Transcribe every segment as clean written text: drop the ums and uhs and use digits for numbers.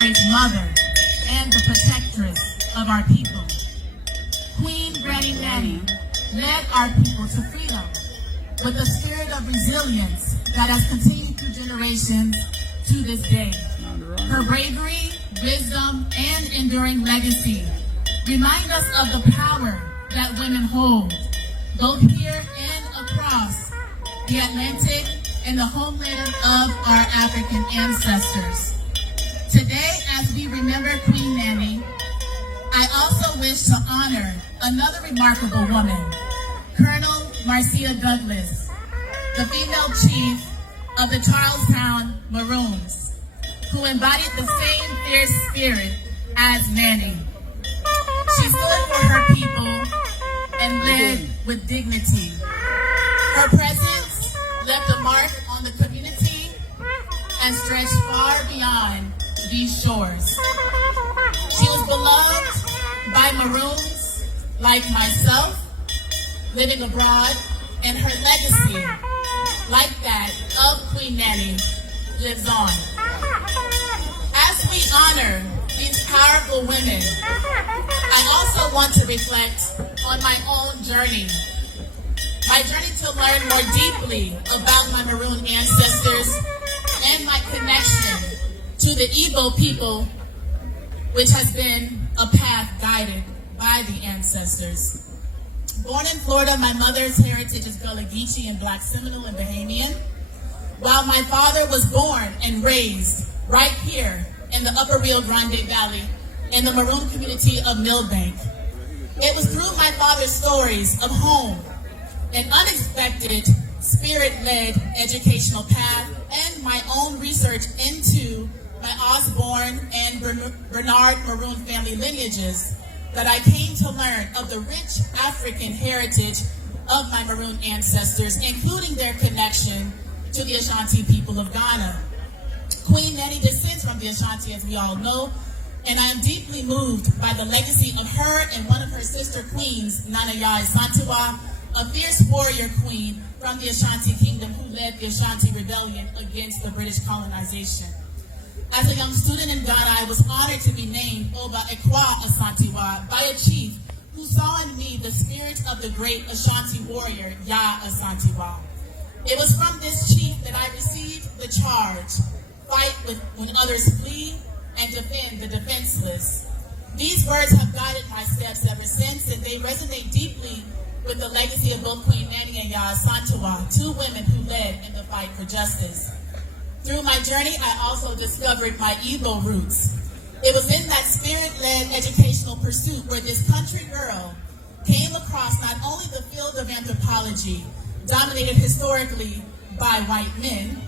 great mother and the protectress of our people. Queen Granny Nanny led our people to freedom with a spirit of resilience that has continued through generations to this day. Her bravery, wisdom, and enduring legacy remind us of the power that women hold, both here and across the Atlantic and the homeland of our African ancestors. Today, as we remember Queen Nanny, I also wish to honor another remarkable woman, Colonel Marcia Douglas, the female chief of the Charlestown Maroons, who embodied the same fierce spirit as Nanny. She stood for her people and led with dignity. Her presence left a mark on the community and stretched far beyond these shores. She was beloved by Maroons like myself, living abroad, and her legacy, like that of Queen Nanny, lives on. As we honor these powerful women, I also want to reflect on my own journey. My journey to learn more deeply about my Maroon ancestors and my connection to the Igbo people, which has been a path guided by the ancestors. Born in Florida, my mother's heritage is Gullah Geechee and Black Seminole and Bahamian, while my father was born and raised right here in the Upper Rio Grande Valley in the Maroon community of Millbank. It was through my father's stories of home, an unexpected, spirit-led educational path, and my own research into my Osborne and Bernard Maroon family lineages that I came to learn of the rich African heritage of my Maroon ancestors, including their connection to the Ashanti people of Ghana. Queen Nanny descends from the Ashanti, as we all know, and I am deeply moved by the legacy of her and one of her sister queens, Nana Yai Santiwa, a fierce warrior queen from the Ashanti Kingdom who led the Ashanti Rebellion against the British colonization. As a young student in Ghana, I was honored to be named Oba Ekwa Asantiwa by a chief who saw in me the spirit of the great Ashanti warrior, Ya Asantiwa. It was from this chief that I received the charge, fight when others flee and defend the defenseless. These words have guided my steps ever since, and they resonate deeply with the legacy of both Queen Nanny and Ya Asantiwa, two women who led in the fight for justice. Through my journey, I also discovered my Igbo roots. It was in that spirit-led educational pursuit where this country girl came across not only the field of anthropology, dominated historically by white men,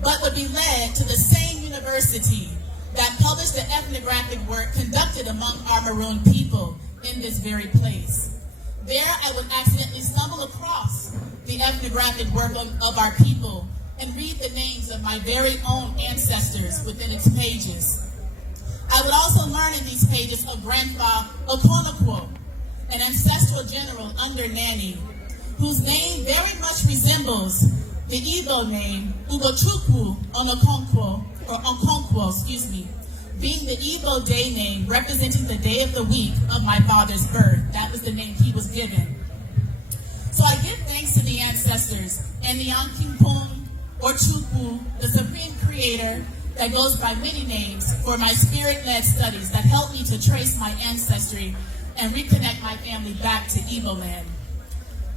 but would be led to the same university that published the ethnographic work conducted among our Maroon people in this very place. There, I would accidentally stumble across the ethnographic work of our people and read the names of my very own ancestors within its pages. I would also learn in these pages of Grandpa Okonkwo, an ancestral general under Nanny, whose name very much resembles the Igbo name Ugochukwu Okonkwo, being the Igbo day name representing the day of the week of my father's birth. That was the name he was given. So I give thanks to the ancestors and the Yankimpong or Chukwu, the supreme creator that goes by many names, for my spirit-led studies that helped me to trace my ancestry and reconnect my family back to Igbo land.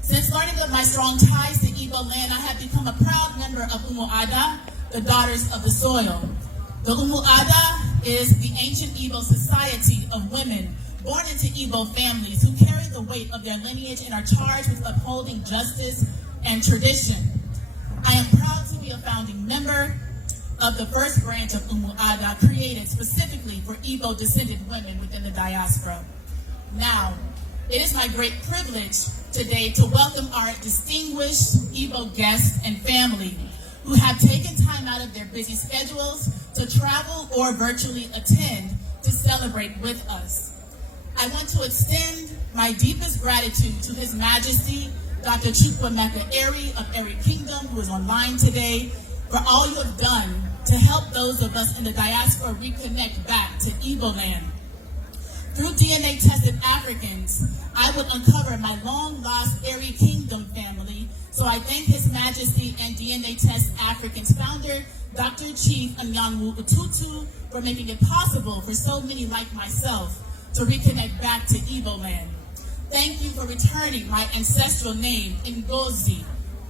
Since learning of my strong ties to Igbo land, I have become a proud member of Umuada, the Daughters of the Soil. The Umuada is the ancient Igbo society of women born into Igbo families who carry the weight of their lineage and are charged with upholding justice and tradition. I am proud to be a founding member of the first branch of Umuada created specifically for Igbo-descended women within the diaspora. Now, it is my great privilege today to welcome our distinguished Igbo guests and family who have taken time out of their busy schedules to travel or virtually attend to celebrate with us. I want to extend my deepest gratitude to His Majesty, Dr. Chukwuemeka Eri of Eri Kingdom, who is online today, for all you have done to help those of us in the diaspora reconnect back to Igbo land. Through DNA-tested Africans, I would uncover my long-lost Erie Kingdom family, so I thank His Majesty and DNA Test Africans founder, Dr. Chief Onowu, for making it possible for so many like myself to reconnect back to Igbo land. Thank you for returning my ancestral name, Ngozi,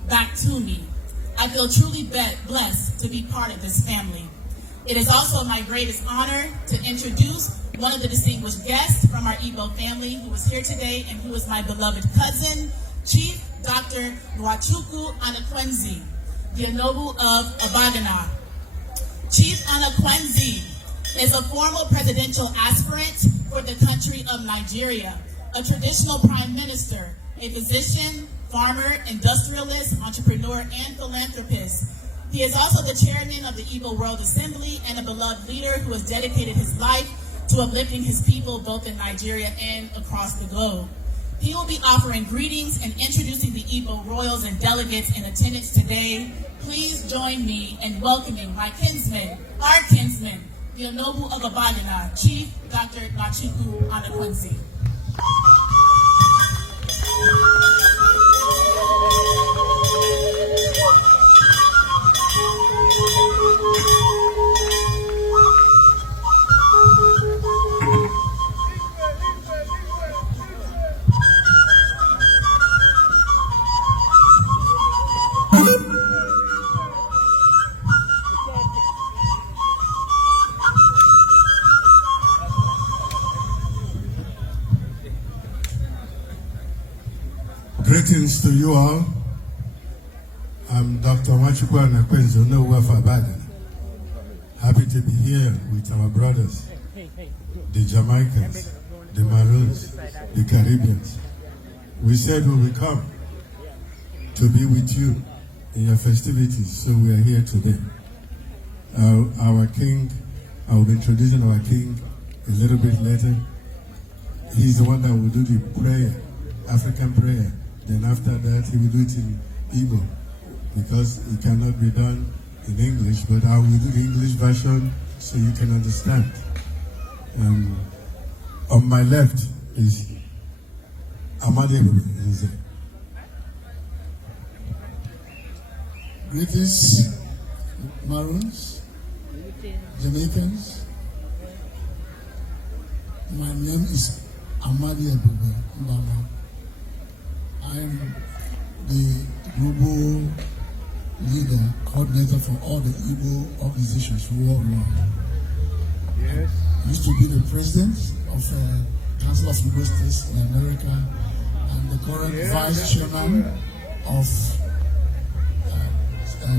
back to me. I feel truly blessed to be part of this family. It is also my greatest honor to introduce one of the distinguished guests from our Igbo family who is here today and who is my beloved cousin, Chief Dr. Nwachukwu Anakwenze, the Onowu of Abagana. Chief Anakwenze is a formal presidential aspirant for the country of Nigeria, a traditional prime minister, a physician, farmer, industrialist, entrepreneur, and philanthropist. He is also the chairman of the Igbo World Assembly and a beloved leader who has dedicated his life to uplifting his people both in Nigeria and across the globe. He will be offering greetings and introducing the Igbo royals and delegates in attendance today. Please join me in welcoming my kinsman, our kinsman, the Onowu of Abagana, Chief Dr. Nwachukwu Anakwenze. Greetings to you all. I'm Dr. Nwachukwu Anakwenze, Onowu of Abagana. Happy to be here with our brothers, the Jamaicans, the Maroons, the Caribbeans. We said we will come to be with you in your festivities, so we are here today. Our king, I will be introducing our king a little bit later. He's the one that will do the prayer, African prayer. Then after that, he will do it in Igbo, because it cannot be done in English, but I will do the English version so you can understand. On my left is Amadiebube. Greetings, Maroons, Jamaicans. My name is Amadiebube. I am the global leader, coordinator for all the Igbo organizations worldwide. Yes. I used to be the president of Council of Igbo States in America and the current vice chairman of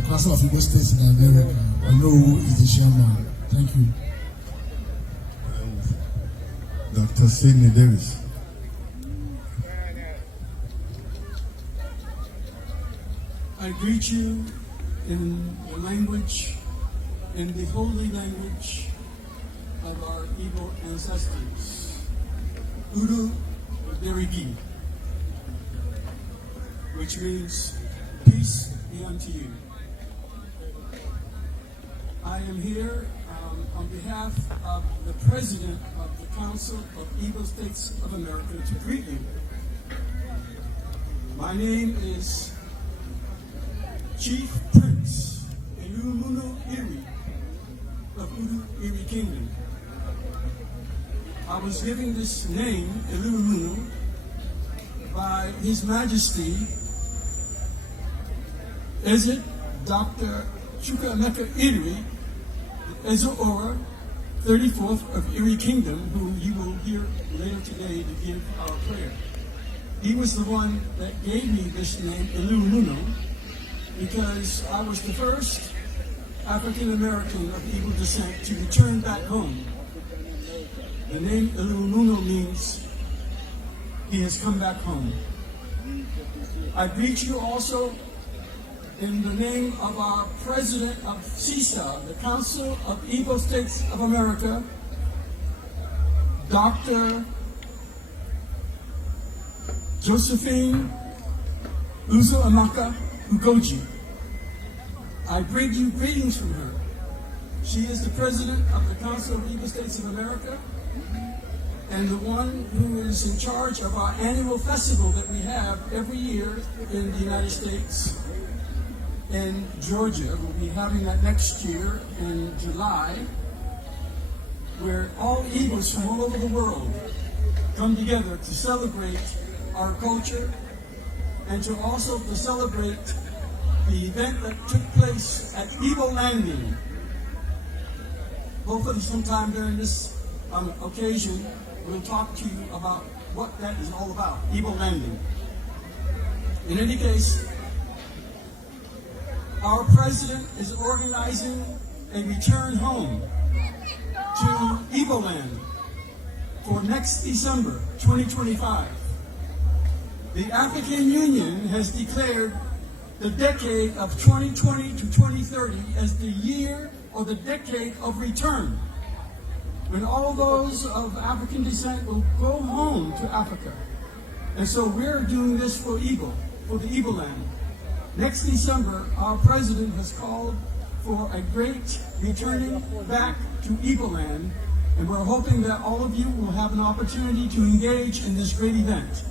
Council of Igbo States in America. Onowu is the chairman. Thank you. And Dr. Sidney Davis. I greet you in the language, in the holy language of our Igbo ancestors, Udu-BRGIE, which means peace be unto you. I am here on behalf of the President of the Council of Igbo States of America to greet you. My name is Chief Prince Elumunu Iri of Udu Iri Kingdom. I was given this name, Elumunu, by His Majesty Eze Dr. Chukwuemeka Iri, Ezeora 34th of Iri Kingdom, who you will hear later today to give our prayer. He was the one that gave me this name, Elumunu, because I was the first African American of Igbo descent to return back home. The name Elumunu means he has come back home. I greet you also in the name of our President of CISA, the Council of Igbo States of America, Dr. Josephine Uzo Amaka Ugoji. I bring you greetings from her. She is the president of the Council of Igbo States of America and the one who is in charge of our annual festival that we have every year in the United States. In Georgia, we'll be having that next year in July, where all Igbos from all over the world come together to celebrate our culture and to also to celebrate the event that took place at Igbo Landing. Hopefully sometime during this occasion, we'll talk to you about what that is all about, Igbo Landing. In any case, our president is organizing a return home to Igbo Land for next December 2025. The African Union has declared the decade of 2020 to 2030 as the year or the decade of return, when all those of African descent will go home to Africa. And so we're doing this for Igbo, for the Igbo Land. Next December, our president has called for a great returning back to Igbo Land, and we're hoping that all of you will have an opportunity to engage in this great event.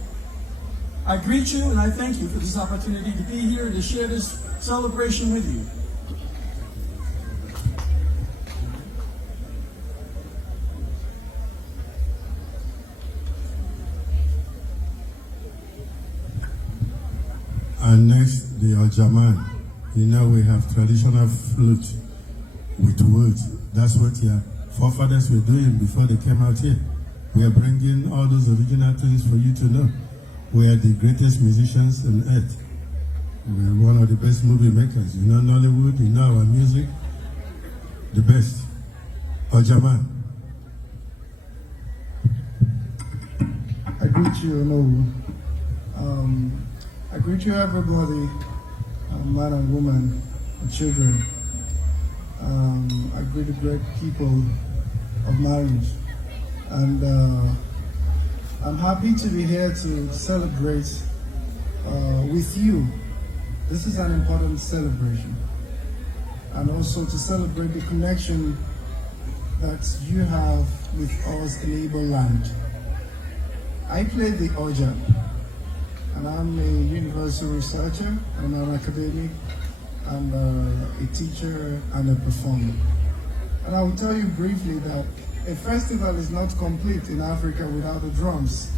I greet you and I thank you for this opportunity to be here to share this celebration with you. And next, the Ojaman. You know, we have traditional flute with wood. That's what your forefathers were doing before they came out here. We are bringing all those original things for you to know. We are the greatest musicians on earth. We are one of the best movie makers. You know Nollywood, you know our music, the best. Ojaman. I greet you, Onowu. I greet you, everybody, man and woman, and children. I greet the great people of Maroons. And I'm happy to be here to celebrate with you. This is an important celebration. And also to celebrate the connection that you have with us in Igbo land. I play the Oja, and I'm a universal researcher, and an academic, and a teacher, and a performer. And I will tell you briefly that a festival is not complete in Africa without the drums.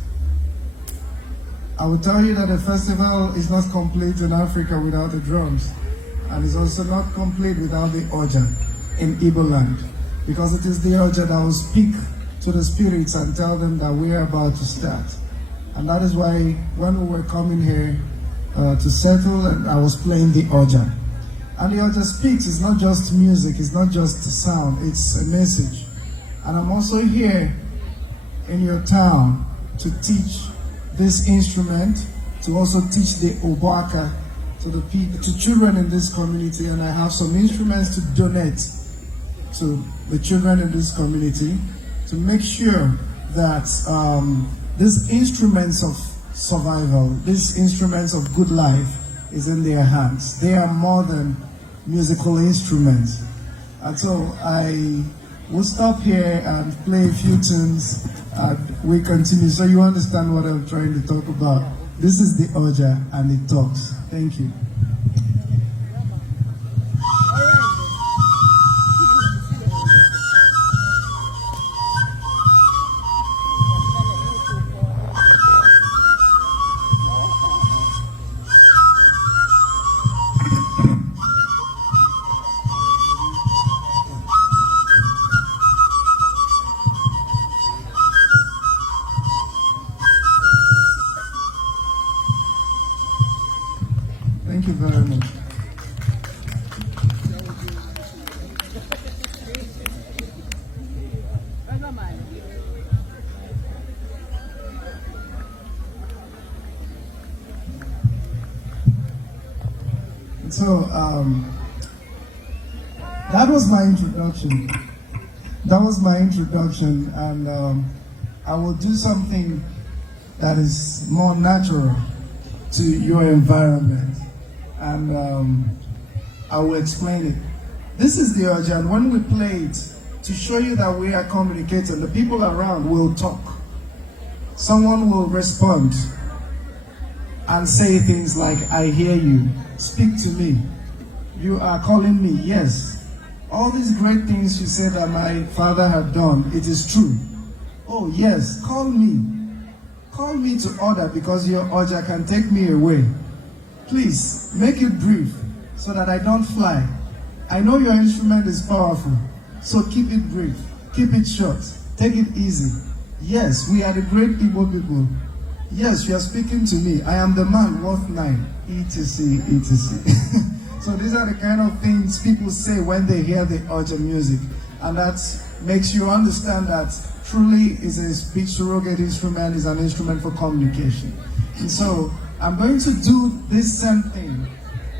I will tell you that a festival is not complete in Africa without the drums, and it's also not complete without the Oja in Igbo land, because it is the Oja that will speak to the spirits and tell them that we are about to start. And that is why when we were coming here to settle, and I was playing the Oja. And the Oja speaks, it's not just music, it's not just sound, it's a message. And I'm also here in your town to teach this instrument, to also teach the Obaka to the people, to children in this community, and I have some instruments to donate to the children in this community to make sure that these instruments of survival, these instruments of good life is in their hands. They are more than musical instruments. And so I will stop here and play a few tunes and we continue so you understand what I'm trying to talk about. This is the Oja and it talks. Thank you. Thank you very much. So that was my introduction. That was my introduction, and I will do something that is more natural to your environment. And I will explain it. This is the Oji, and when we play it, to show you that we are communicating, the people around will talk. Someone will respond and say things like, I hear you, speak to me, you are calling me, yes. All these great things you said that my father had done, it is true. Oh yes, call me. Call me to order because your Oja can take me away. Please, make it brief so that I don't fly. I know your instrument is powerful, so keep it brief, keep it short, take it easy. Yes, we are the great Igbo people. Yes, you are speaking to me. I am the man worth 9, etc., etc. So these are the kind of things people say when they hear the Oja music. And that makes you understand that truly is a speech surrogate instrument, is an instrument for communication. And so I'm going to do this same thing,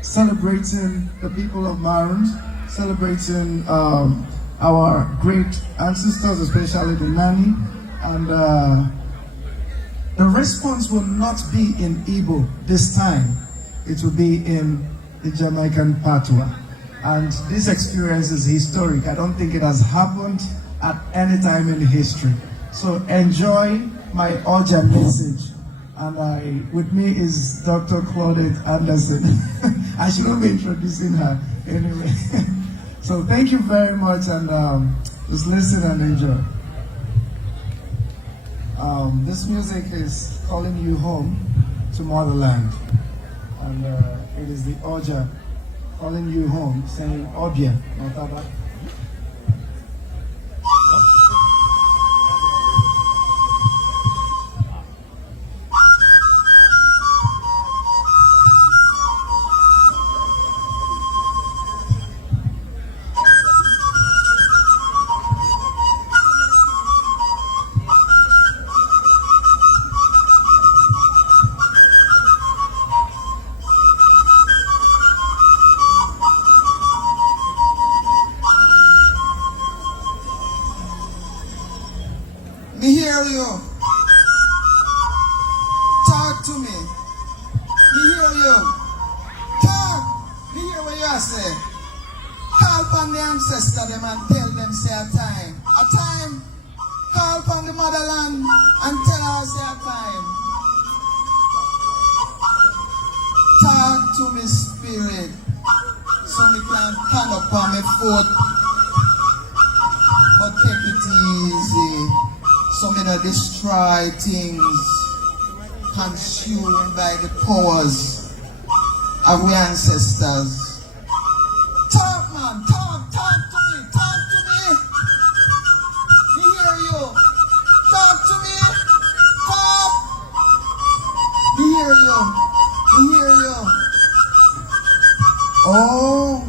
celebrating the people of Maroon, celebrating our great ancestors, especially the Nani. And the response will not be in Igbo this time. It will be in the Jamaican patois. And this experience is historic. I don't think it has happened at any time in history. So enjoy my Oja message. And with me is Dr. Claudette Anderson. I should not be introducing her anyway. So thank you very much, and just listen and enjoy. This music is calling you home to motherland. And it is the Oja calling you home, saying Obia, not Abba. Me hear you. Talk to me. Me hear you. Talk. Me hear what you say. Call upon the ancestor them and tell them say a time. A time. Call upon the motherland and tell her say a time. Talk to me spirit. So me can stand up on my foot. But take it easy. So me not destroy things consumed by the powers of our ancestors. Talk, man, talk to me, talk to me. Me hear you. Talk to me, talk. Me hear you, me hear you. Oh,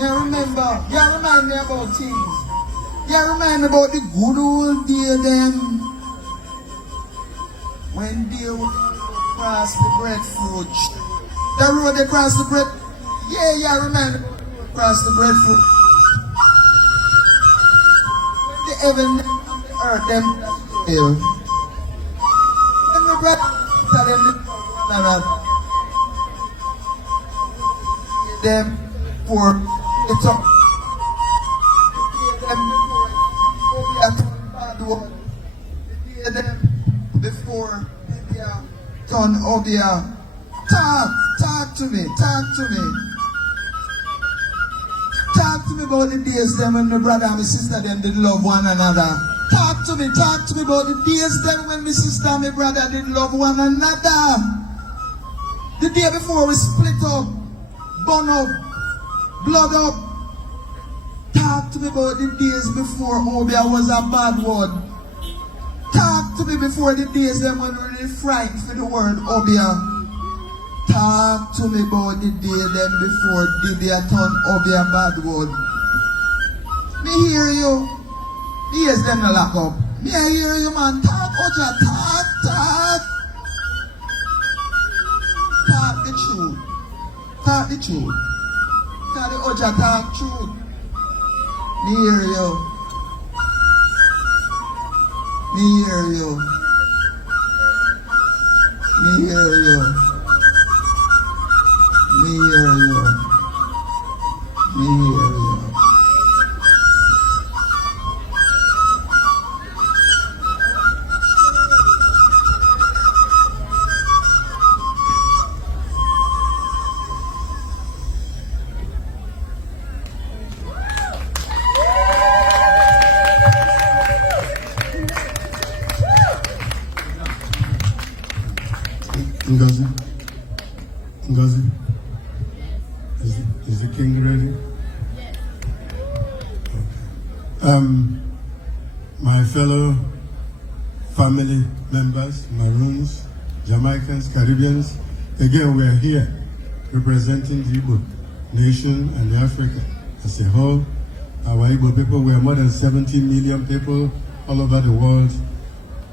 you remember, you remind me about things. You remind me about the good old day then. When they would cross the breadfruit. The road they cross the bread. Yeah, you remind me about the road cross the breadfruit. When the heaven and the earth them fail. When the bread tell them them for it's up. Before they are done Obia. Talk to me, talk to me. Talk to me about the days them when my brother and my sister them did love one another. Talk to me about the days them when my sister and my brother did love one another. The day before we split up, burn up, blood up. Talk to me about the days before Obia was a bad word. Talk to me before the days then when we were frightened for the word Obia. Talk to me about the day then before Dibia turned Obia bad word. Me hear you. Me ears them no lock up. Me I hear you, man. Talk, Oja, talk. Talk the truth. Talk the truth. Talk the Oja, talk truth. Me hear you. Me hear you. Me hear you. Me hear you. Ngozi? Ngozi? Is the king ready? Okay. My fellow family members, Maroons, Jamaicans, Caribbeans, again we are here representing the Igbo nation and Africa as a whole. Our Igbo people, we are more than 70 million people all over the world.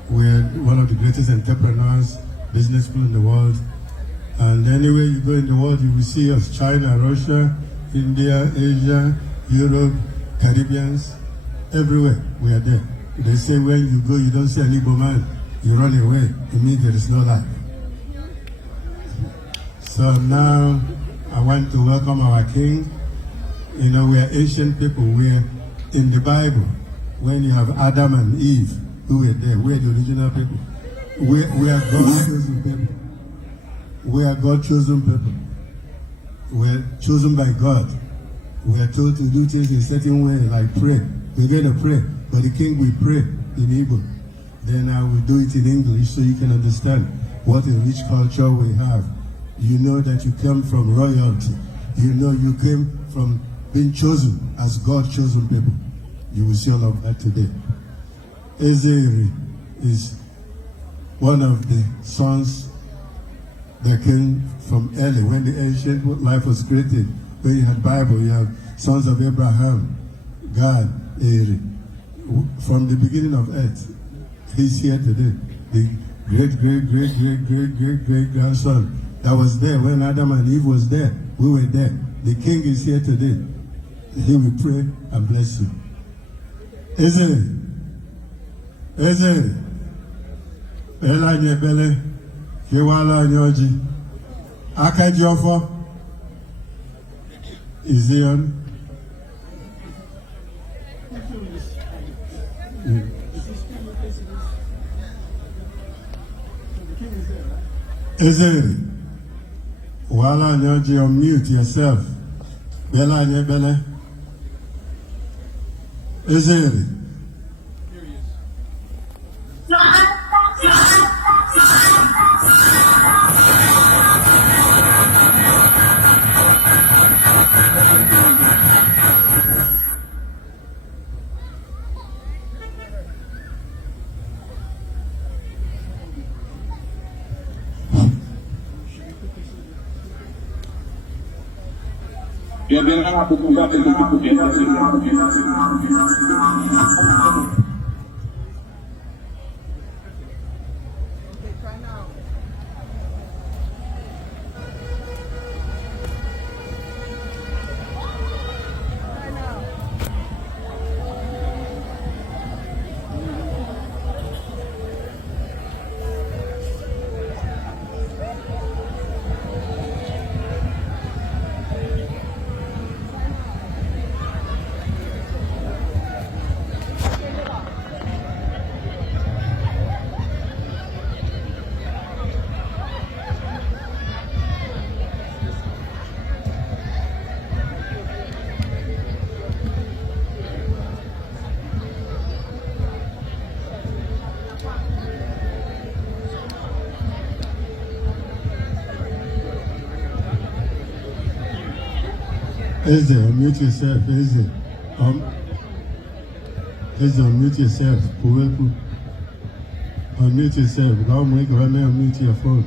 We are one of the greatest entrepreneurs, business people in the world. And anywhere you go in the world, you will see us: China, Russia, India, Asia, Europe, Caribbeans, everywhere we are there. They say when you go, you don't see an Igbo man, you run away. It means there is no life. So now I want to welcome our king. You know, we are ancient people. We are in the Bible. When you have Adam and Eve, who were there, we are the original people. We are God's chosen people. We are God's chosen people. We are chosen by God. We are told to do things in a certain way, like pray. We're going to pray, but the king will pray in Igbo. Then I will do it in English so you can understand what a rich culture we have. You know that you came from royalty. You know you came from being chosen as God's chosen people. You will see all of that today. Eze is one of the sons that came from early, when the ancient life was created. When you had Bible, you have sons of Abraham, God, Eri. From the beginning of earth, he's here today. The great grandson that was there when Adam and Eve was there. We were there. The king is here today. He will pray and bless you. Eze, Ela Nyebele, Iwa Oji, Akajiofo, Izion. Eze, Wala Oji, unmute yourself. Bela Nyebele. Eze. Eze, unmute yourself. Eze, unmute yourself. Puwepu. Unmute yourself. Now make one unmute your phone.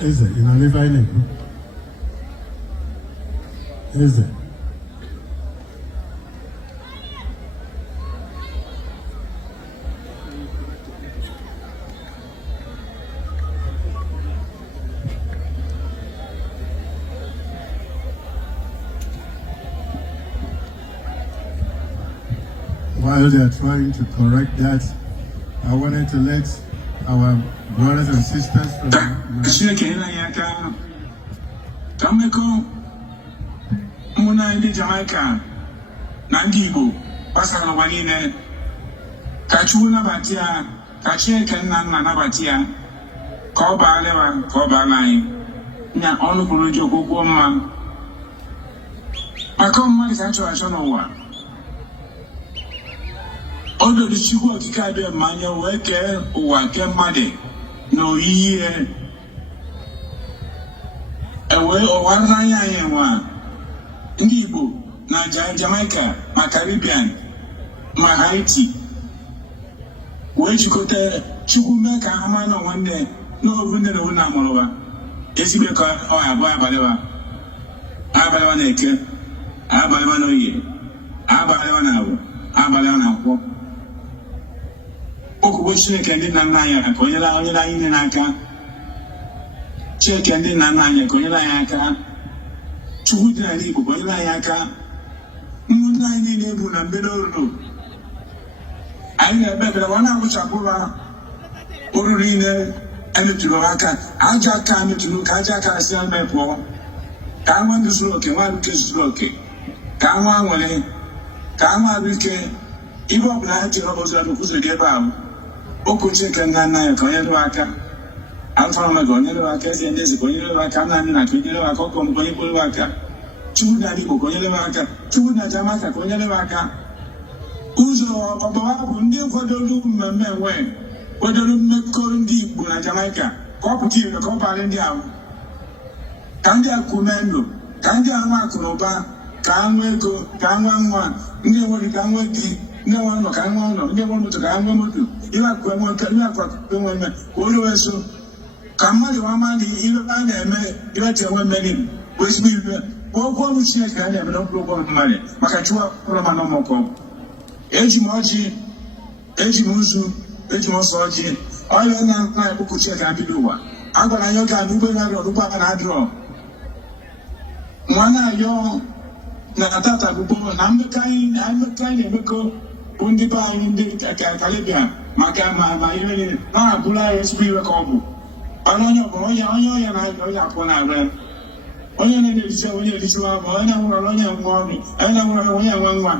Eze, you know live I name. Eze. While they are trying to correct that, I wanted to let our brothers and sisters from Jamaica, Nandigo, Pascal Wanine, Kachuna Batia, Kachia Kenan Nabatia, Koba Leva, Koba Line, na ọnụ kwuru ji okwukwo mma maka mmadụ ka achọrọ achọ n'ụwa ọ dọrọ Chukwu okike abịa ma anya wee kee ụwa nke mmadụ na oyiyi ewee ụwa n'anya anyị nwa ndị Igbo na Jamaica ma Caribbean ma Haiti wee jikọta Chukwuemeka ama na nwanne n'obu ndị na amụrụ ha ezigbo ka ọ abụọ abalịwa na Eke abalịwa na Oye abalịwa na Agwụ abalịwa na Nkwọ okwugbo Chineke ndị nna nna anyị ka onyere anyị n'aka Chineke ndị nna nna anyị ka onyere anyị aka Chukwu dị n'ala Igbo ka onyere anyị aka ụmụnne anyị niile bụ na mbedo olu anyị na-ebe ebere ọ na-agwụchapụrụ oruru niile emetụrụ aka aja aka metụrụ ka aja aka si eme pụọ ka anwa ndụ zuru oke nwa arụike zuru oke ka anwa nwere ka anwa arụike ibe ọbụla ha chere ọbụzụ kụziri gị ebe ahụ okwu Chineke nna nna ya ka onye dịwa aka alụfara ka onye dịwa aka eze ndị eze ka onye dịwa aka nna anyị na ka onye dịwa aka ọkọ mgbe onye kpụrụwa aka Chukwu n'ala Igbo ka onye dịwa aka Chukwu na Jamaica ka onye dịwa aka ụzọ ọgbara bụ ndị kwadoro mmemme enwe kwadoro mmekọ ndị Igbo na Jamaica ka ọ pụta ire ka ọ bara ndị ahụ ka ndị akụme ndụ ka ndị anwa akụ na ụba ka anwa ego ka anwa nwa ndị enweghị ka anwa di ndị enwe ụlọ ka anwa ụlọ ndị enwe moto ka anwa moto ihe akụ enwe nke ihe akụ enwe eme ka o rewe so ka mmadụ amaghị ihe a na-eme irecha enwe mmeri bụ ezigbo ibe bụ okwu ọrụ Chineke a na-eme n'okpuru ụgbọ mmadụ maka chụwa ụlọ mana ọmụkọ eji m ọjị eji m nzu eji m ọsọ ọjị ọrịa na ekpuku Chineke abịa ụwa a gwara anyị oge a na ugbo na-arịọ ụgbọ aka na-adịrọ nwa na-ayọ na tata gbugbo na mmekọ anyị na-emekọ bụ ndị be anyị ndị Caribbean maka ma ihe niile na-abụrụ anyị ezigbo iwe ka ọ bụ onye ọbụla onye ọya na-arịa onye apụọ na-arịa onye na-erizi onye eriziwa bụ onye nwụrụ onye nwe ọrụ onye nwụrụ onye nwe nwa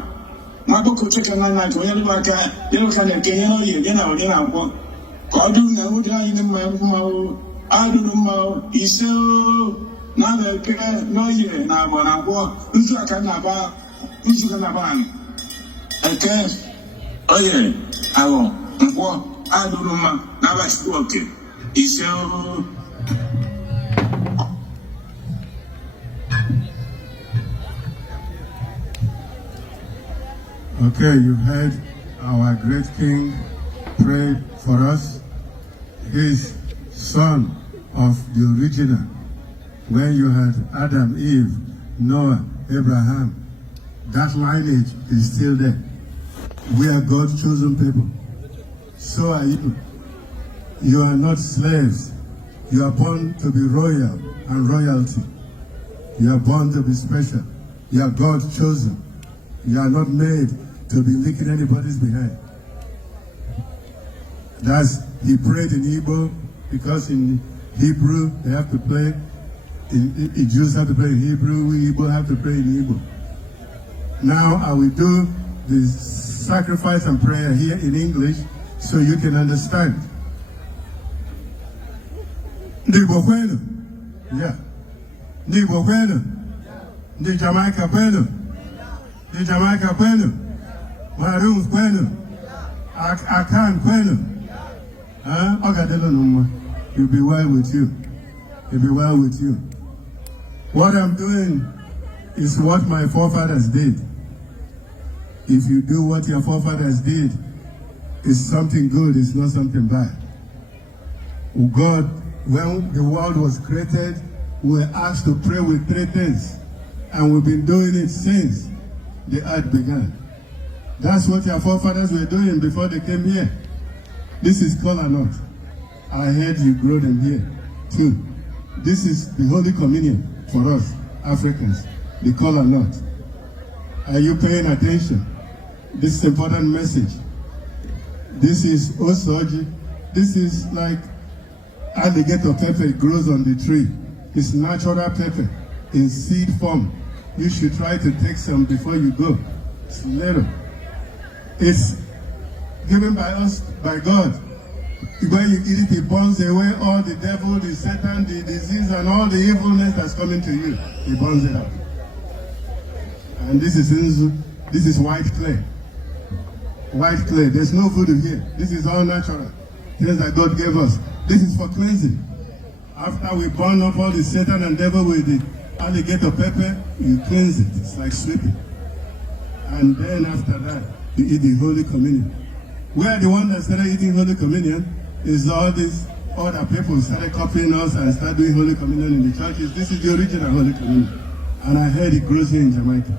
nwa boko Chike nwa nna ka onye rịba aka ịlụka na nke ihe n'oyi dị na onye na-akwọ ka ọ dụrụ na nwụdịrị anyị dị mma mmanwụ adụrụ mmanwụ ise na Eke n'oyi na abụọ na akwọ nzu aka na-aba anyị Eke oye awọ nkwọ adụrụ mma na abachukwu oke ise Okay, you heard our great king pray for us. His son of the original. When you had Adam, Eve, Noah, Abraham, that lineage is still there. We are God's chosen people. So are you. You are not slaves. You are born to be royal and royalty. You are born to be special. You are God's chosen. You are not made to be licking anybody's behind. That's, he prayed in Igbo because in Hebrew they have to play. Jews have to pray in Hebrew, we Igbo have to pray in Igbo. Now I will do the sacrifice and prayer here in English so you can understand. Ndi Igbo kwenu? Yeah. Ndi Igbo kwenu? Ndi Jamaica kwenu? Ndi Jamaica kwenu? Maroons kwenu? Akan kwenu? Ogadelo numwa. It'll be well with you. It'll be well with you. What I'm doing is what my forefathers did. If you do what your forefathers did, it's something good, it's not something bad. God, when the world was created, we were asked to pray with 3 things. And we've been doing it since the earth began. That's what your forefathers were doing before they came here. This is Kolanut. I heard you grow them here too. This is the Holy Communion for us, Africans, the Kolanut. Are you paying attention? This is an important message. This is Oji. This is like alligator pepper. It grows on the tree. It's natural pepper in seed form. You should try to take some before you go. It's little. It's given by us, by God. When you eat it, it burns away all the devil, the Satan, the disease, and all the evilness that's coming to you. It burns it out. And this is white clay. White clay. There's no voodoo here. This is all natural. Things that God gave us. This is for cleansing. After we burn up all the Satan and devil with the alligator pepper, you cleanse it. It's like sweeping. And then after that, you eat the Holy Communion. Where the one that started eating Holy Communion is all these other people started copying us and started doing Holy Communion in the churches. This is the original Holy Communion. And I heard it grows here in Jamaica.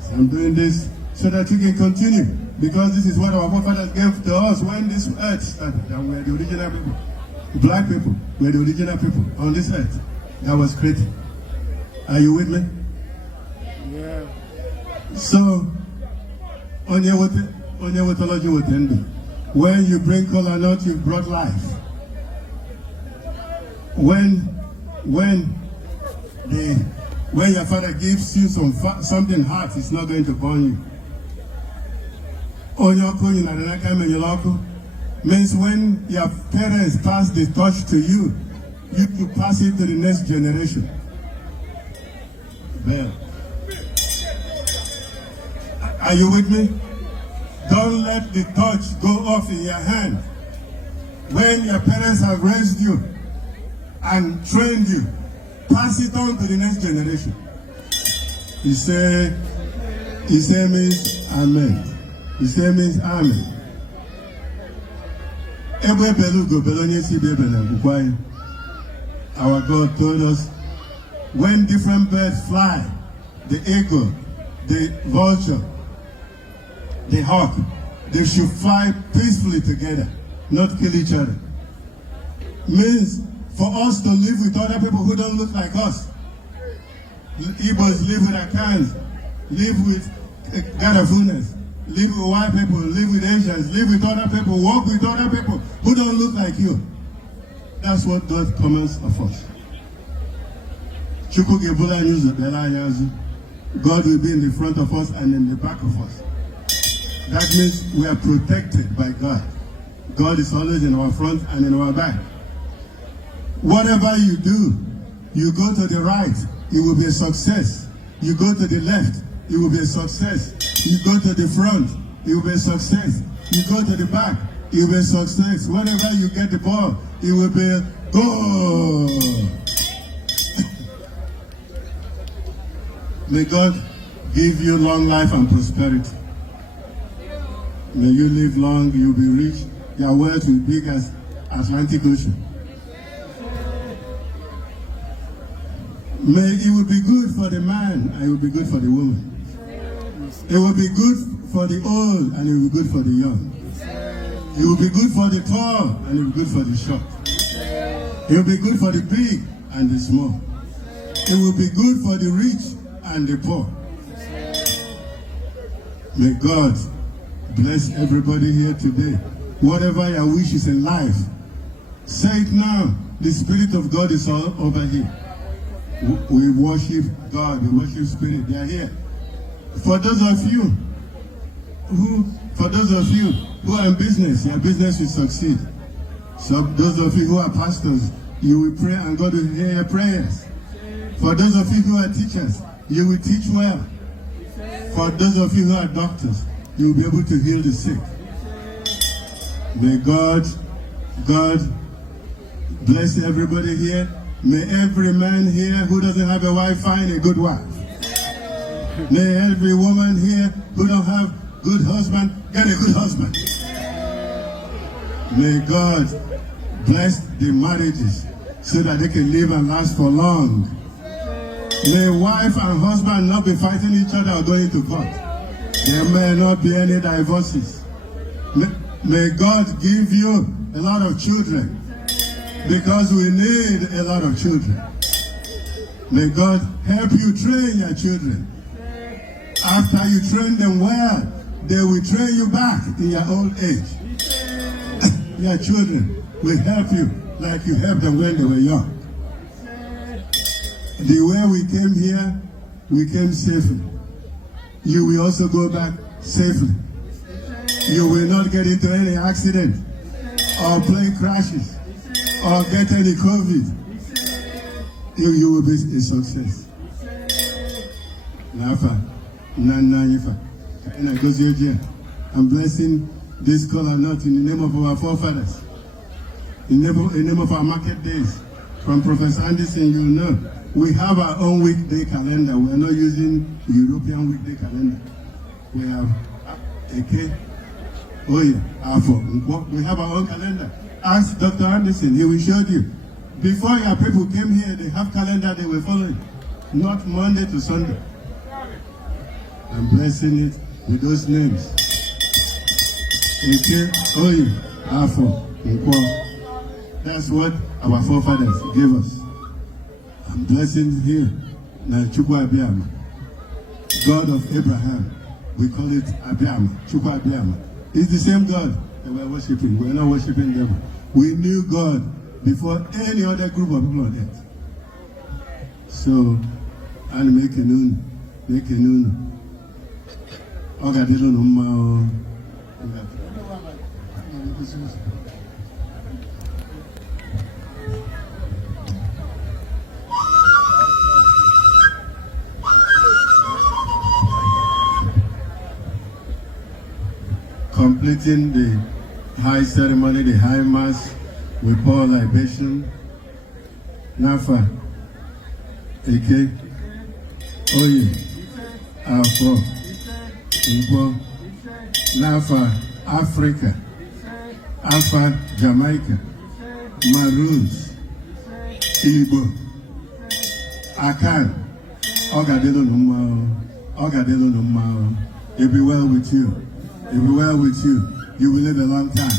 So I'm doing this so that you can continue. Because this is what our forefathers gave to us when this earth started. And we're the original people. Black people were the original people on this earth that was created. Are you with me? Yeah. So, when you bring Kolanut, you brought life. When your father gives you something hot, it's not going to burn you. Means when your parents pass the torch to you, you could pass it to the next generation. Well, are you with me? Don't let the torch go off in your hand. When your parents have raised you and trained you, pass it on to the next generation. He say means amen. He say means amen. Our God told us, when different birds fly, the eagle, the vulture, the hawk, they should fly peacefully together, not kill each other. Means for us to live with other people who don't look like us. Igbos live with Akans, live with Garafunas, live with white people, live with Asians, live with other people, work with other people who don't look like you. That's what God commands of us. God will be in the front of us and in the back of us. That means we are protected by God. God is always in our front and in our back. Whatever you do, you go to the right, it will be a success. You go to the left, it will be a success. You go to the front, it will be a success. You go to the back, it will be a success. Whenever you get the ball, it will be a goal. May God give you long life and prosperity. May you live long, you'll be rich, your wealth will be big as Atlantic Ocean. May it will be good for the man and it will be good for the woman. It will be good for the old and it will be good for the young. It will be good for the tall and it will be good for the short. It will be good for the big and the small. It will be good for the rich and the poor. May God bless everybody here today. Whatever your wish is in life, say it now. The Spirit of God is all over here. We worship God, we worship Spirit. They are here. For those of you who are in business, your business will succeed. So those of you who are pastors, you will pray and God will hear your prayers. For those of you who are teachers, you will teach well. For those of you who are doctors, you will be able to heal the sick. May God bless everybody here. May every man here who doesn't have a wife find a good wife. May every woman here who don't have good husband get a good husband. May God bless the marriages so that they can live and last for long. May wife and husband not be fighting each other or going to court. There may not be any divorces. May God give you a lot of children, because we need a lot of children. May God help you train your children. After you train them well, they will train you back in your old age. Your children will help you like you helped them when they were young. The way we came here, we came safely. You will also go back safely. You will not get into any accident. or plane crashes, or get any COVID, you will be a success. I'm blessing this Kolanut in the name of our forefathers, in the name of our market days. From Professor Anderson, you know, we have our own weekday calendar. We are not using the European weekday calendar. We have AK, we have our own calendar. Ask Dr. Anderson, he will show you. Before your people came here, they have calendar they were following, not Monday to Sunday. I'm blessing it with those names. That's what our forefathers gave us. I'm blessing here. Chukwuemeka, God of Abraham. We call it Abiyama, Chukwuemeka. It's the same God that we're worshiping. We're not worshiping them. We knew God before any other group of people on earth. So, I'll make a noon. Completing the high ceremony, the high mass, we pour libation. Nafa, Eke, Oye, Afro, Igbo, Nafa, Africa, Alpha, Jamaica, Maroons, Igbo, Akan, Ogadelo Numao. It'll be well with you. It'll be well with you. You will live a long time.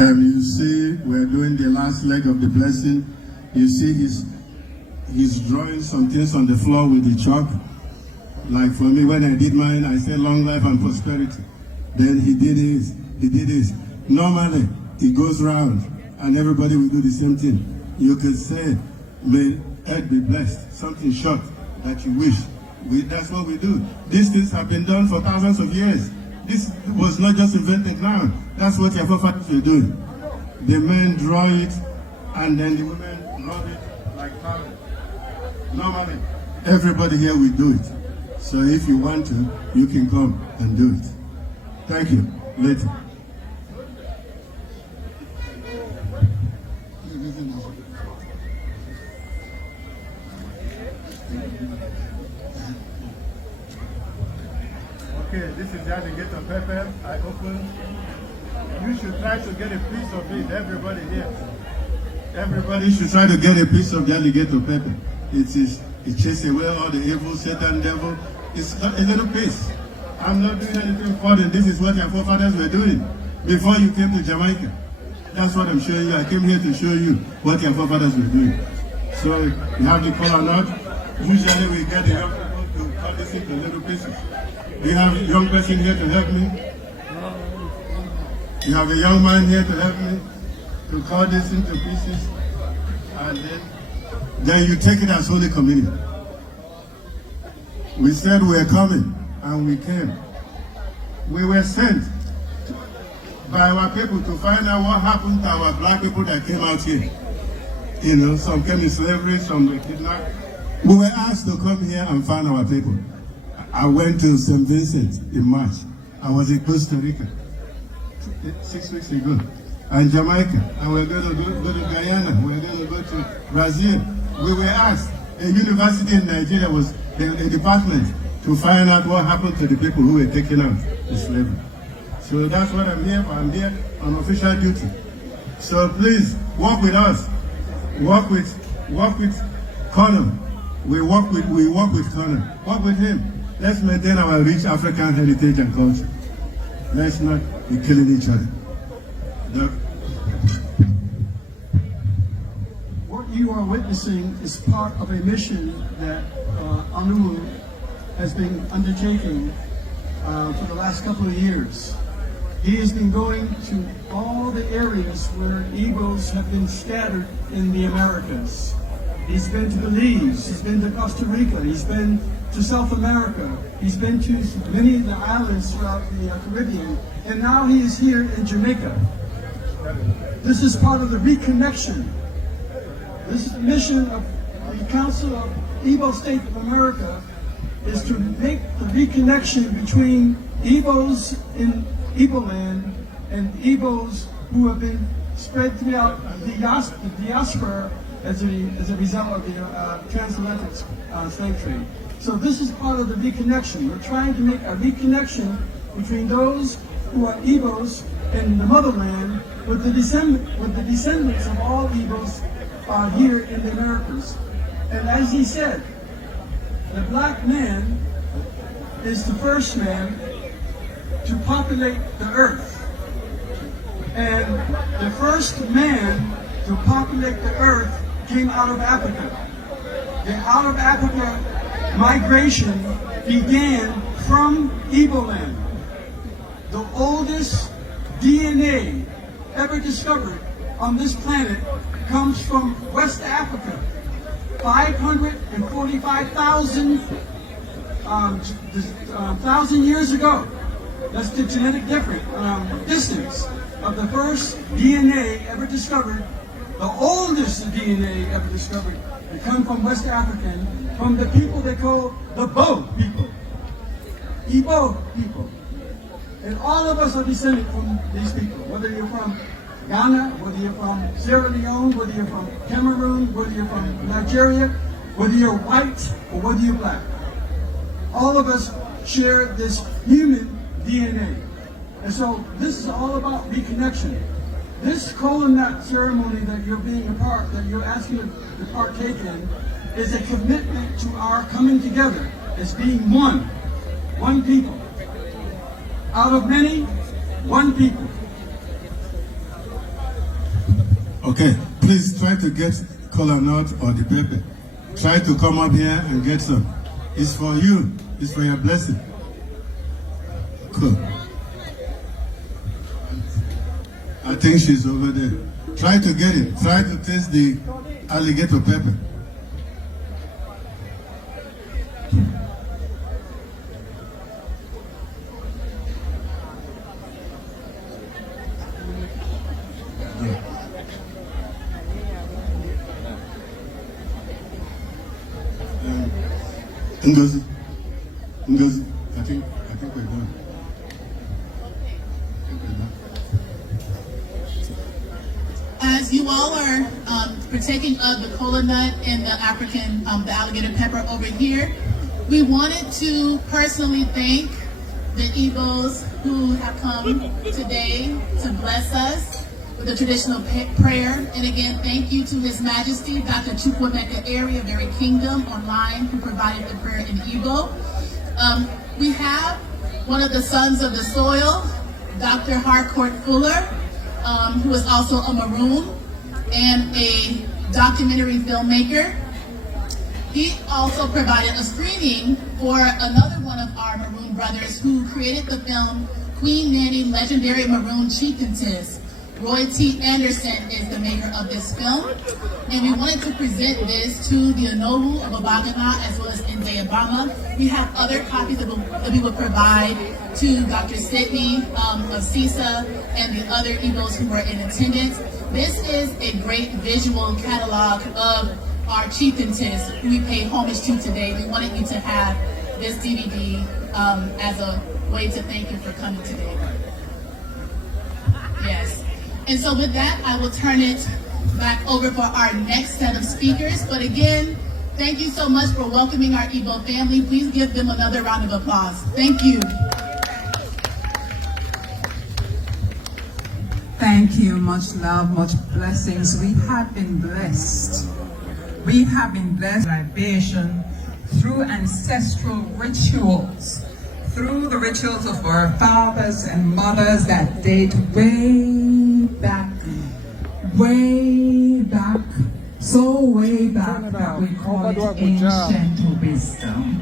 You see, we're doing the last leg of the blessing. You see, he's drawing some things on the floor with the chalk. Like for me, when I did mine, I said long life and prosperity. Then he did his. Normally, it goes round, and everybody will do the same thing. You could say, may earth be blessed, something short that you wish. That's what we do. These things have been done for thousands of years. This was not just invented now. That's what your forefathers were doing. The men draw it, and then the women rub it like powder. Normally, everybody here will do it. So if you want to, you can come and do it. Thank you. Later. Okay, this is the alligator pepper I opened. You should try to get a piece of it, everybody here. Everybody should try to get a piece of the alligator pepper. It chases away all the evil, Satan, devil. It's a little piece. I'm not doing anything for them. This is what your forefathers were doing before you came to Jamaica. That's what I'm showing you. I came here to show you what your forefathers were doing. So you have the Kolanut. Usually we get the young people to cut this into little pieces. Do you have a young person here to help me? You have a young man here to help me to cut this into pieces, and then you take it as Holy Communion. We said we were coming, and we came. We were sent by our people to find out what happened to our black people that came out here. You know, some came in slavery, some were kidnapped. We were asked to come here and find our people. I went to St. Vincent in March. I was in Costa Rica 6 weeks ago, and Jamaica, and we're going to go to Guyana, we're going to go to Brazil. We were asked, a university in Nigeria was a department to find out what happened to the people who were taken out in slavery. So that's what I'm here for. I'm here on official duty. So please, work with us. Work with Connor. We work with Connor. Work with him. Let's maintain our rich African heritage and culture. Let's not be killing each other. What you are witnessing is part of a mission that Onowu has been undertaking for the last couple of years. He has been going to all the areas where Igbos have been scattered in the Americas. He's been to Belize, he's been to Costa Rica, he's been to South America, he's been to many of the islands throughout the Caribbean, and now he is here in Jamaica. This is part of the reconnection. This mission of the Council of Igbo State of America is to make the reconnection between Igbos in Igbo land and Igbos who have been spread throughout the diaspora as a result of the transatlantic slave trade. So this is part of the reconnection. We're trying to make a reconnection between those who are Igbos in the motherland with the descendants of all Igbos here in the Americas. And as he said, the black man is the first man to populate the earth. And the first man to populate the earth came out of Africa. The out of Africa migration began from Igbo land. The oldest DNA ever discovered on this planet comes from West Africa. 545,000 years ago. That's the genetic distance of the first DNA ever discovered, the oldest DNA ever discovered. They come from West African, from the people they call the Bo people, Igbo people. And all of us are descended from these people, whether you're from Ghana, whether you're from Sierra Leone, whether you're from Cameroon, whether you're from Nigeria, whether you're white or whether you're black. All of us share this human DNA. And so this is all about reconnection. This Kolanut ceremony that you're being a part, that you're asking to partake in, is a commitment to our coming together as being one people. Out of many, one people. Okay, please try to get Kolanut or the pepper. Try to come up here and get some. It's for you. It's for your blessing. Cool. I think she's over there. Try to get it. Try to taste the alligator pepper. Ngozi, I think we're done. As you all are partaking of the Kolanut and the African, the alligator pepper over here, we wanted to personally thank the Igbos who have come today to bless us with a traditional prayer. And again, thank you to His Majesty, Dr. Chukwuemeka of Very Kingdom online, who provided the prayer in Igbo. We have one of the sons of the soil, Dr. Harcourt Fuller, who is also a Maroon and a documentary filmmaker. He also provided a screening for another one of our Maroon brothers who created the film Queen Nanny, Legendary Maroon Chieftainess. Roy T. Anderson is the maker of this film, and we wanted to present this to the Onowu of Abagana as well as in Abagana. We have other copies that we will provide to Dr. Sidney of CISA and the other Igbos who were in attendance. This is a great visual catalog of our chieftainess who we pay homage to today. We wanted you to have this DVD as a way to thank you for coming today. Yes. And so with that, I will turn it back over for our next set of speakers. But again, thank you so much for welcoming our Igbo family. Please give them another round of applause. Thank you. Thank you. Much love, much blessings. We have been blessed. We have been blessed. Libation through ancestral rituals, through the rituals of our fathers and mothers that date way back, so way back that we call it ancient wisdom.